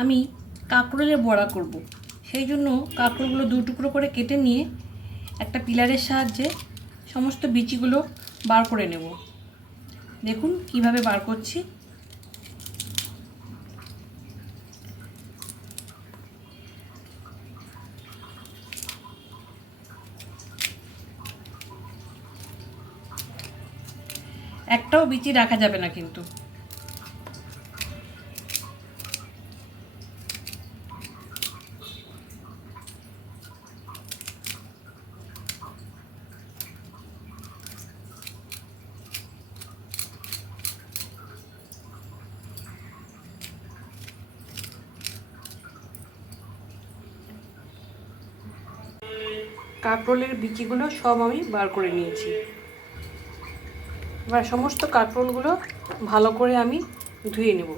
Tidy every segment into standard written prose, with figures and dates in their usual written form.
আমি কাঁকরোলের বড়া করব। সেই জন্য কাঁকরোলগুলো দু টুকরো করে কেটে নিয়ে একটা পিলারের সাহায্যে সমস্ত বিচিগুলো বার করে নেব। দেখুন কিভাবে বার করছি। একটাও বিচি রাখা যাবে না কিন্তু। কাঁকরোলের বিচিগুলো সব আমি বার করে নিয়েছি। এবার সমস্ত কাঁকরোলগুলো ভালো করে আমি ধুয়ে নেব।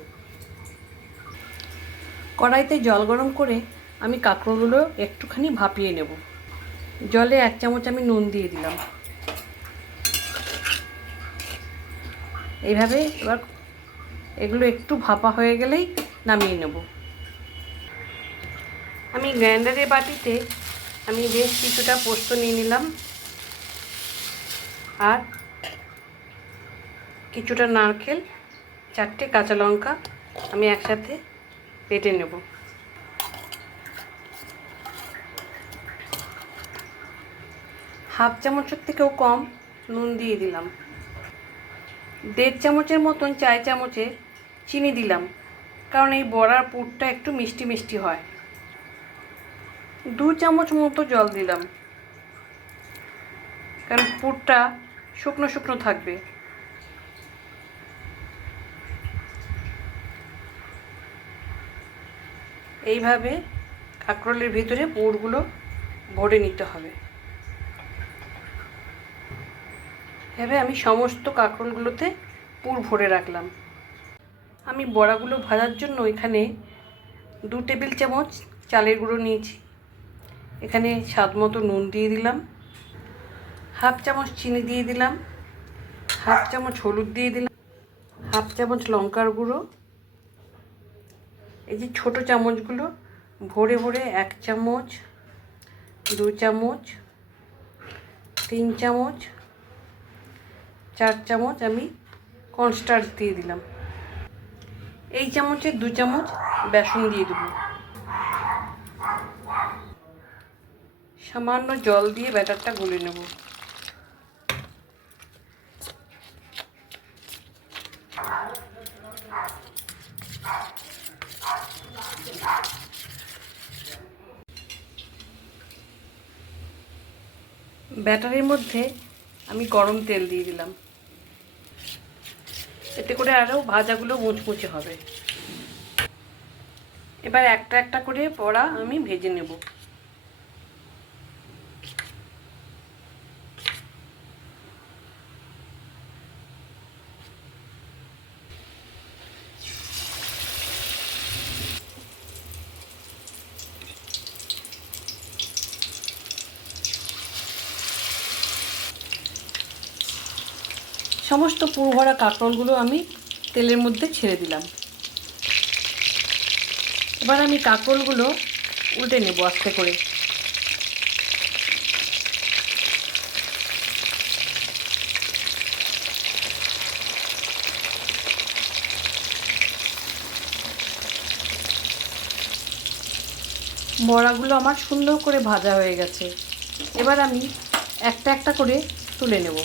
কড়াইতে জল গরম করে আমি কাঁকরোলগুলো একটুখানি ভাপিয়ে নেব। জলে 1 চামচ আমি নুন দিয়ে দিলাম। এইভাবে এবার এগুলো একটু ভাপা হয়ে গেলেই নামিয়ে নেব। আমি গ্রাইন্ডারের বাটিতে আমি বেশ কিছুটা পোস্ত নিয়ে নিলাম আর কিছুটা নারকেল, 4টে কাঁচা লঙ্কা আমি একসাথে বেটে নেব। হাফ চামচের থেকেও কম নুন দিয়ে দিলাম। 1.5 চামচের মতন চায় চামচে চিনি দিলাম, কারণ এই বড়ার পুরটা একটু মিষ্টি মিষ্টি হয়। 2 চামচ মতো জল দিলাম, কারণ পুরটা শুকনো শুকনো থাকবে। এইভাবে কাঁকরোলের ভিতরে পুরগুলো ভরে নিতে হবে। এভাবে আমি সমস্ত কাঁকরোলগুলোতে পুর ভরে রাখলাম। আমি বড়াগুলো ভাজার জন্য এখানে 2 টেবিল চামচ চালের গুঁড়ো নিয়েছি। এখানে স্বাদ মতো নুন দিয়ে দিলাম, হাফ চামচ চিনি দিয়ে দিলাম, হাফ চামচ হলুদ দিয়ে দিলাম, হাফ চামচ লঙ্কার গুঁড়ো। এই যে ছোটো চামচগুলো ভরে ভরে 1 চামচ, 2 চামচ, 3 চামচ, 4 চামচ আমি কর্নস্টার্চ দিয়ে দিলাম। এই চামচে 2 চামচ বেসন দিয়ে দেব। সামান্য জল দিয়ে ব্যাটারটা গুলে নেব। ব্যাটারের মধ্যে আমি গরম তেল দিয়ে দিলাম, এতে করে আরও ভাজাগুলো মুচমুচে হবে। এবার একটা একটা করে বড়া আমি ভেজে নেব। সমস্ত পুর ভরা কাঁকরোলগুলো আমি তেলের মধ্যে ছেড়ে দিলাম। এবার আমি কাঁকরোলগুলো উল্টে নেব আস্তে করে। বড়াগুলো আমার সুন্দর করে ভাজা হয়ে গেছে। এবার আমি একটা একটা করে তুলে নেব।